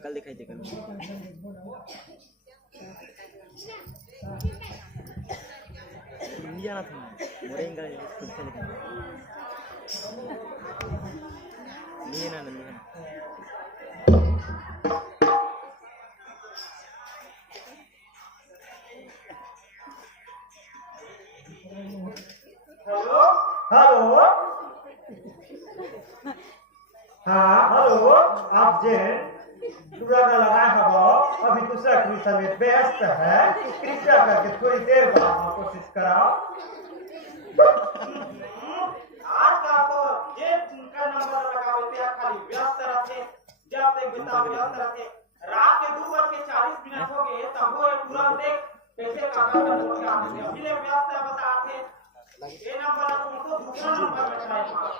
शकल दिखाई देगा इंडिया ना था मोरेंगा खुद से लिखा नहीं ना नहीं हेलो हेलो हाँ हेलो आप जे पूरा का लगा हवा अभी दूसरा क्रिस्टा में व्यस्त है कृपया करके थोड़ी देर बाद कोशिश कराओ आज का तो ये उनका नंबर लगावे पे खाली व्यस्त रहते जब तक बिता व्यस्त रहते रात के 2:40 हो गए तब वो पूरा देख कैसे काका का नोट के आते हैं अभी ले व्यस्त है बताते ये नंबर उनको दूसरा नंबर में ट्राई मारो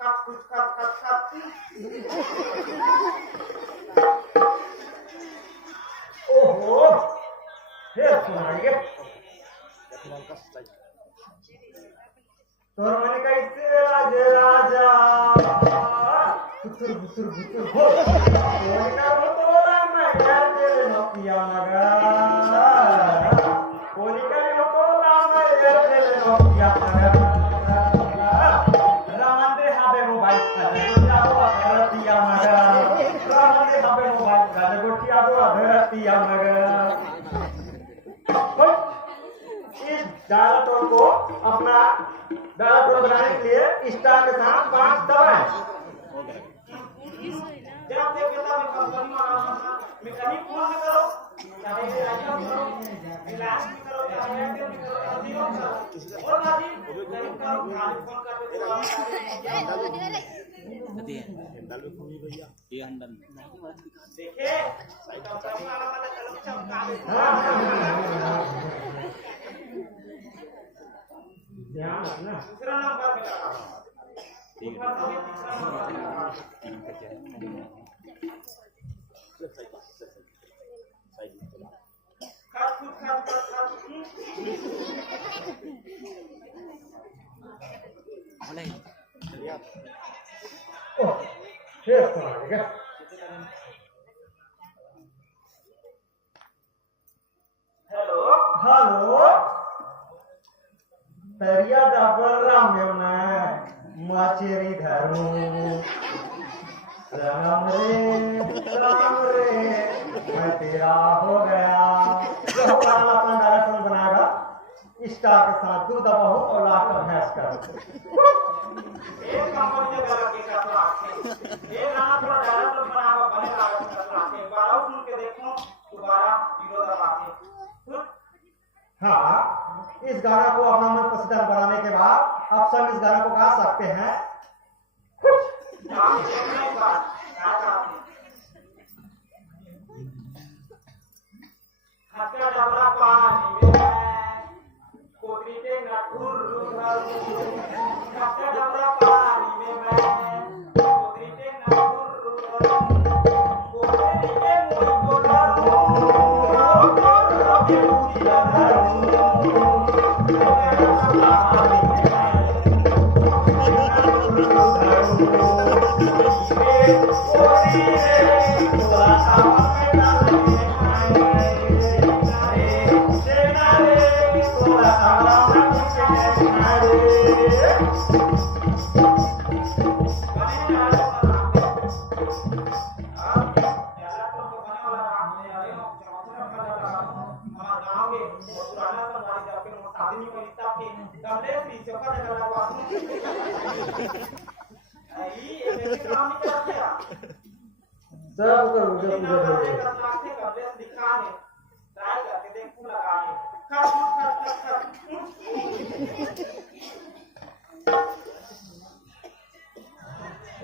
खत ओहो हे सुनाइए तोर मन कैसे राज राजा बुतुर बुतुर बुतुर हो कोई ना बोला मैं घर तेरे नौकिया मगा कोई का नहीं बोला मैं घर तेरे नौकिया मगा रामन दे हाबे मोबाइल का जाओ अधरतिया मगा रामन दे हाबे मोबाइल का गोटिया दो अधरतिया मगा इस डायलॉग को अपना डायलॉग बनाने के लिए स्टार के साथ 5 दबाएं जब तक बेटा में कंपनी मारा मैकेनिक फोन में करो चाहे आईएम करो रिलायंस में करो चाहे एयरटेल में करो जीरो करो और बाजी नहीं करो खाली फोन करके कती है दाल में खूनी भैया ये अंदर देखे कंपनी वाला चलो चमका दे ध्यान रखना दूसरा नंबर पे लगा ठीक है तीसरा नंबर पे लगा खत बोले ओह शेर सुनाइएगा हेलो हेलो तरिया डबल राम में माचेरी धरू राम रे मैं तेरा हो गया जो हमारा अपना डायरेक्टर बनाएगा स्टार के साथ दूध दबाओ और लाकर भैंस करो एक कंपनी ने करा के का आखे ये गाना थोड़ा डायरेक्टर बनावा बनेगा आखे एक बार और सुन के देखो दोबारा जीरो दबा के हाँ इस गाना को अपना मन पसंद बनाने के बाद आप सब इस गाना को गा सकते हैं हत्या डबरा पानी में कोटी के नटुर हत्या डबरा पानी में कोटी के नटुर कोटी के सब कर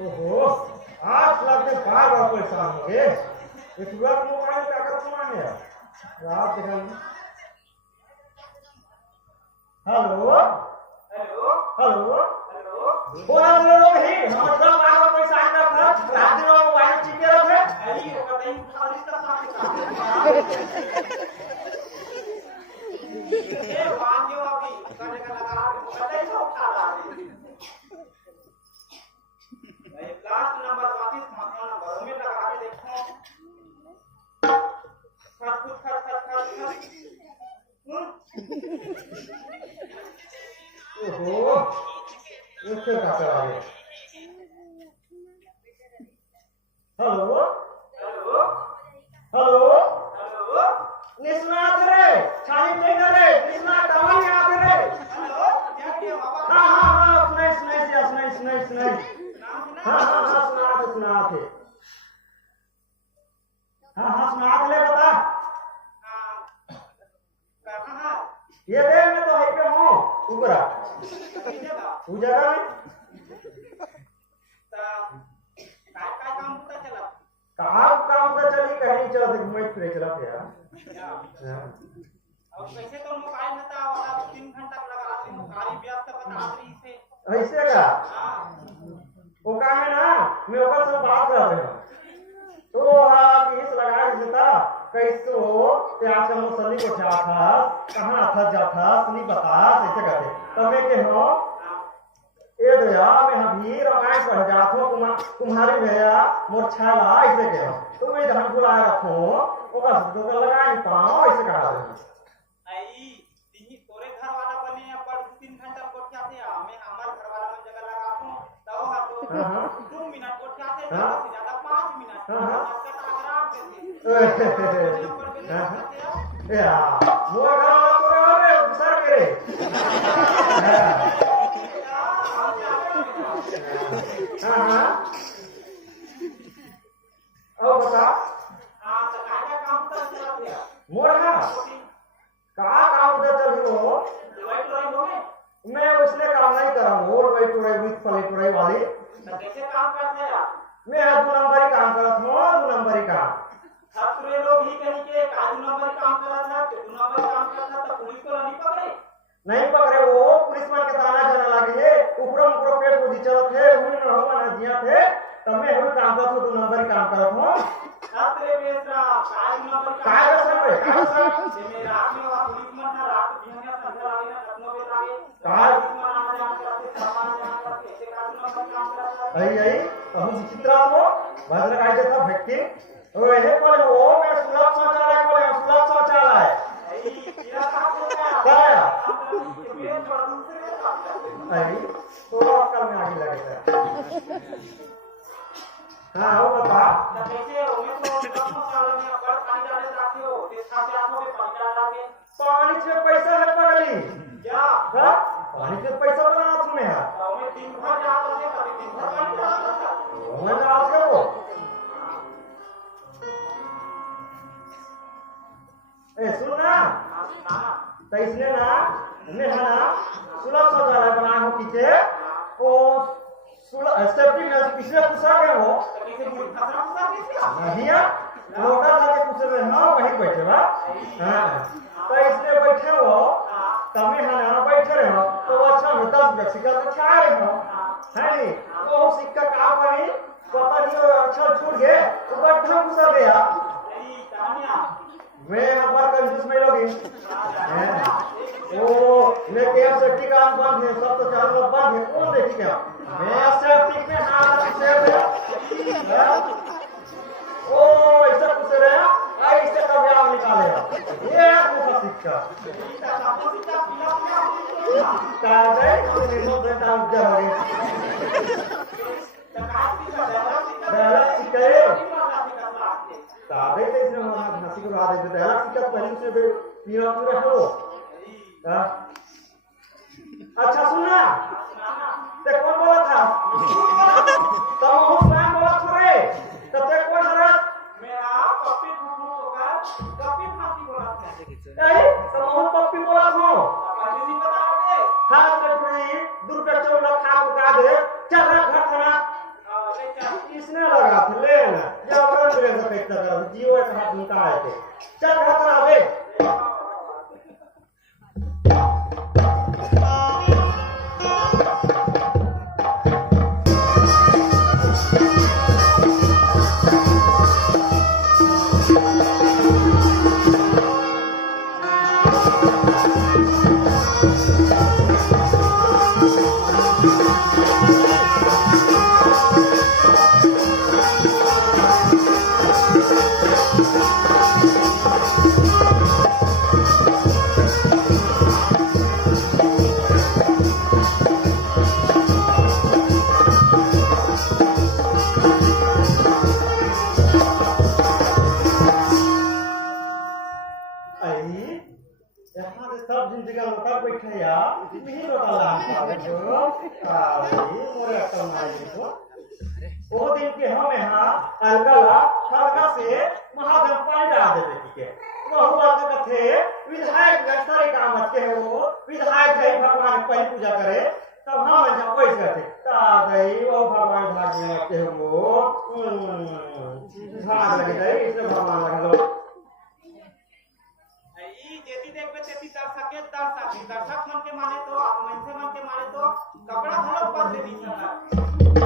ओहो 8 लाख में बार परेशान हो गए एक बार मोबाइल का कर कमाने आप देखा हेलो हेलो हेलो हेलो बोला लोग ही हम सब मार का पैसा आना था रात दिन मोबाइल चिपके रखे आई होगा नहीं खाली का ये वांजो अभी करने का लगा पता ही सब खा रहा है लास्ट नंबर 32 ओहो उससे काकर आ गया। हेलो हेलो हेलो हेलो निष्णात रे छानी टेंडर रे निष्णात आवाज नहीं आते रे। हेलो क्या किया बाबा? हाँ सुनाई। नाम हाँ सुना थे। हाँ सुना थे ले बता। कहाँ ये देख मैं तो वहीं पे हूँ ऊपर जगह उस जगह में काय काम पता चला? कहाँ काम तो चली कहीं चला थे घूमे फिरे चला थे यार। और कैसे तो मोबाइल में था वाला 3 घंटा लगा आते हो खाली व्यस्त बता रही से। ऐसे का हाँ वो काम है ना मैं ऊपर से बात कर रहे हैं तो हाँ किस लगा देता कैसो ते आज हम सली को जा था कहाँ था जा था सुनी बता ऐसे कहते तब के हो ए दया मैं अभी रामायण पढ़ जा थो तुम्हारी भैया मोर छाला ऐसे के हो तो मैं धन बुलाया रखो ओका तो लगा नहीं पाओ ऐसे कहा आई तिनी तोरे घर वाला बने पर 3 घंटा कोठिया थे मैं हमार घर वाला में जगह लगा दूं तब हा तो 2 मिनट कोठिया थे ज्यादा 5 मिनट या वो गाना तो रे सर करे हां और बता हां तो काय काम तो चला गया मोर ना का काम तो चल रही हो वाइट रही हो मैं उसने काम नहीं कर रहा हूं और वाइट रही विथ पलेट वाली तो कैसे काम करते हैं आप? मैं 2 नंबरी काम करत हूं 2 नंबरी काम छात्र लोग ही कहीं के 2 नंबर काम कर रहा था 2 नंबर काम कर रहा था तो पुलिस को नहीं पकड़े नहीं पकड़े वो पुलिस मान के ताना जाना लगे है ऊपर पेट को चलत है हुई न हो ना जिया थे तब मैं हम काम करत हूं 2 नंबरी काम करत हूं छात्र बेसरा 2 नंबर काय कर सकते काय सर जे में रात में वहां पुलिस मन था रात बिहान संध्या वाली ना रत्नो पे लागे काय पुलिस मन आना जाना करते सामान जाना करते ऐसे 2 नंबर काम कर रहा था आई हम विचित्र हो भद्र काय था व्यक्ती ओ हे कोण हो मैं सुलभ शौचालय को सुलभ शौचालय आई किरा काम होता काय मेरे पर दूसरे काम करते आई तो अक्कल में आगे लगे हां हो बता तो कैसे हमें तो कम साल में बड़ पानी डाले रखे हो इस खाते आपको में पानी डाल के पानी से पैसा है पगली क्या हां पानी से पैसा बना तुमने है तो हमें दिन भर जाते थे कभी दिन भर पानी डालता था मैं डाल के वो ए सुन ना तो इसने ना मैं है ना सुलभ शौचालय बनाया हो पीछे वो सेफ्टी में पिछले पूछा गया हो नहीं लोटा जाके पूछ रहे हाँ वहीं बैठे बा हाँ तो इसलिए बैठे हो तभी है ना बैठे रहे हो तो वो अच्छा में 10 रुपये सिक्का तो छा रहे हो है नहीं तो वो सिक्का कहाँ पर ही पता नहीं अच्छा छूट गए तो बैठना पूछा गया मैं नंबर कंजूस में लोगी ओ मैं क्या सेफ्टी काम बंद है सब तो चालू बंद है कौन देखी क्या मैं सेफ्टी में हाथ से ओ ऐसा पूछ रहे हैं ऐसे का व्यायाम निकाले ये आपको सिक्का का दे तो निर्णय देता हूं जरूरी सिक्का सारे तो इसने हमारा हंसी को ला देते हैं सिक्का पहले से पीना पूरा हो अच्छा सुनना ते कौन बोला था तो हम नाम बोला थोड़े तो ते कौन है तो हम पप्पी बोला था हाँ तो पूरी दुर्गा चौला खा का दे चल घर खाना इसने लगा था ले ना जब कर ले सकते हैं जियो एक हाथ निकाल के चल घर खाना बे जगह लोटा बैठे या नहीं लोटा लागे जो मोरे अकल मारी को वो दिन के हम यहाँ अलगला हल्का से महादेव पानी डाल देते के वो हुआ तो कथे विधायक सारे काम के वो विधायक है भगवान पहली पूजा करे तब हम जब पैसे करते तादई वो भगवान भाग्य के वो भाग लगे दे इसलिए भगवान लगा लो जेती देखबे तेती दर्शक मन के माने तो मनसे मन के माने तो कपड़ा धरो पर दे दी सरकार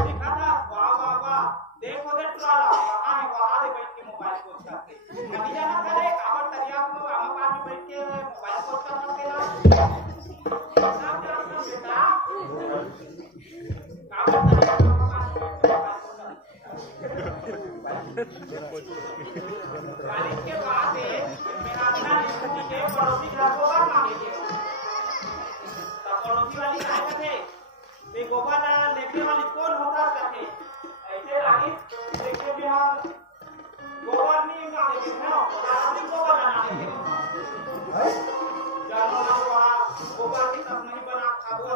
देखा था वाह वाह वाह देखो दे टुराला वहां दे बैठ के मोबाइल पोस्ट करते नदी जाना करे काबर तरिया को आमा पास में बैठ के मोबाइल पोस्ट करते ला सब जानता बेटा काबर तरिया को बारिश के बाद मेरा अपना स्थिति के पड़ोसी घर को बाहर मांगेंगे तब पड़ोसी वाली काय कथे ये गोबर लेके वाली कौन होता सके ऐसे रानी देखे भी हम गोबर नहीं मांगेंगे ना रानी गोबर बनाएंगे जानो ना गोबर की सब नहीं बना खाबो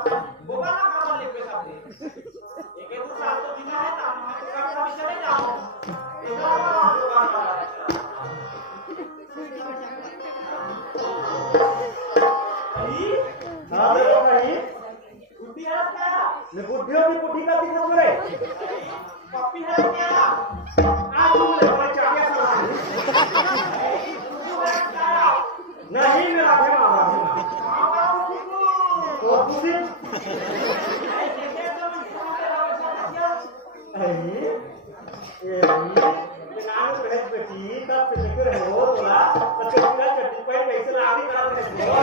गोबर ना खाबो लेके सबसे एक दो साल तो बिना है ना हम तो कभी चले जाओ हाँ देखो भाई बुद्धि है क्या ने बुद्धियों की बुद्धि का दिखा बोले पप्पी है क्या आज तुम ले बोले चाबियां सलाह नहीं मेरा भेमा तो बुद्धि ये नाम से बेटी कब से देख रहे हो तोला तब पूरा चट्टी पे कैसे लाड़ी करा रहे हो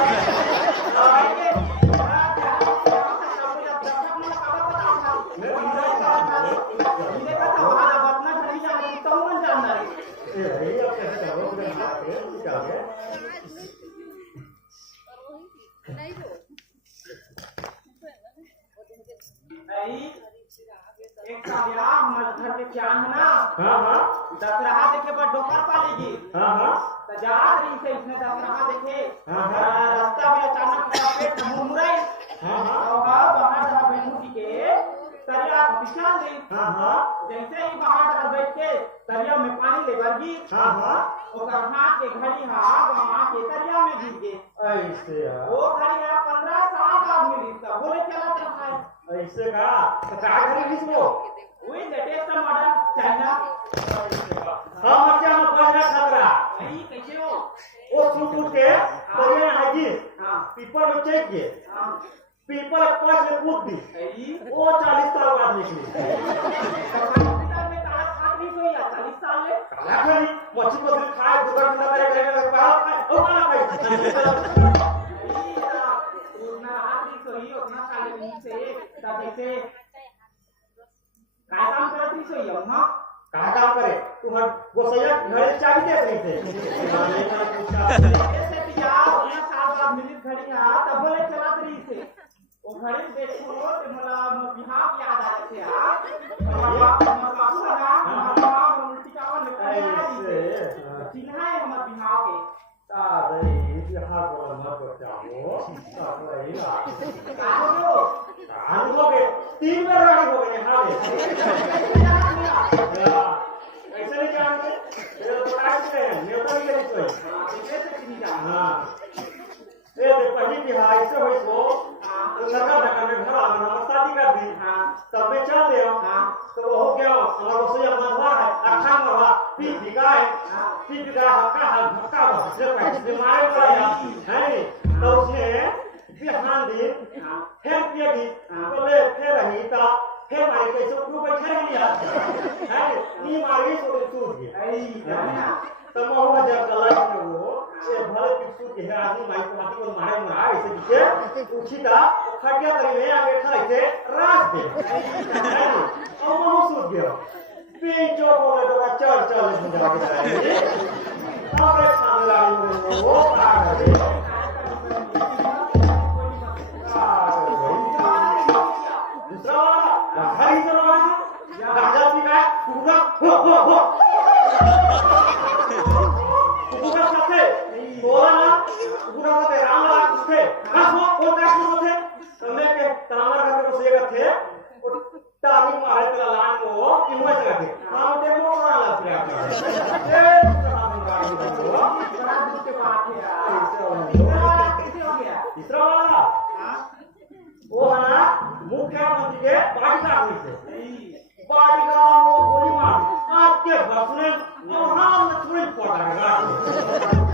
एक सालिया हमारे घर के जान है ना हाँ दशहरा देखे पर डोकर पालेगी हाँ तो जा रही से इसने दशहरा देखे हाँ रास्ता में अचानक मेरा पेट मुरमुराई और बाहर जरा बैठू के तरिया बिछा गई जैसे ही बाहर बैठ के तरिया में पानी ले भरगी और हाथ के घड़ी वहाँ के तरिया में गिर गए ऐसे वो घड़ी 15 साल का आदमी रिश्ता बोले चला चलता है ऐसे का तो क्या करें इसको वही लेटेस्ट मॉडल चाइना हम क्या हम पैसा खतरा नहीं कैसे हो वो सुन के तो ये आगे पीपल में चेक किए पीपल पास में कूद दी वो 40 साल बाद निकली मच्छी पत्नी खाए दुकान में लगा के खाए ओ खाना खाए उतना आखिरी सोई उतना साले में से तब ऐसे काय काम करती सोई हां कहाँ काम करे तू हर गोसैया घर चाबी दे रही थे ऐसे पिया उतना साल बाद मिली घड़ी तब बोले चला रही से वो घड़ी देखो तो मतलब बिहार याद आ रहे थे मतलब ना उल्टी कावन चिन्ह है हमारे बिहार के तादई बिहार को मत बचाओ तादई ना कान हो गए 3 बार रानी हो गए हां ऐसे नहीं जानते ये तो काट के नेता भी नहीं कोई हां ये पहली बिहार ऐसे होई सो लगा ढका में घर आना शादी कर दी तब में चल दे तो वो हो गया हमारा सोया मरवा है अखा मरवा पी बिका हक्का हक्का जो पैसे मारे वाला है तो उसने बिहान दिन फिर पिएगी तो ले फिर रही था फिर मारी कैसे क्यों बैठे नहीं यार है नी मारी सो टूट गया तो मोहम्मद जब कलाई में वो ये भले पिछू के है आदमी माई को माटी को मारे मरा ऐसे पीछे उठीता खटिया तरी में आगे खड़े थे रात पे और वो सूत गया पीछो को तो चल बुझा के अब एक सामने लाई वो आ गए दूसरा वाला घड़ी चला राजा जी का पूरा हो पूरा साथे बोला ना पूरा साथे राम लाल उसके बसने वहां में थोड़ी पड़ेगा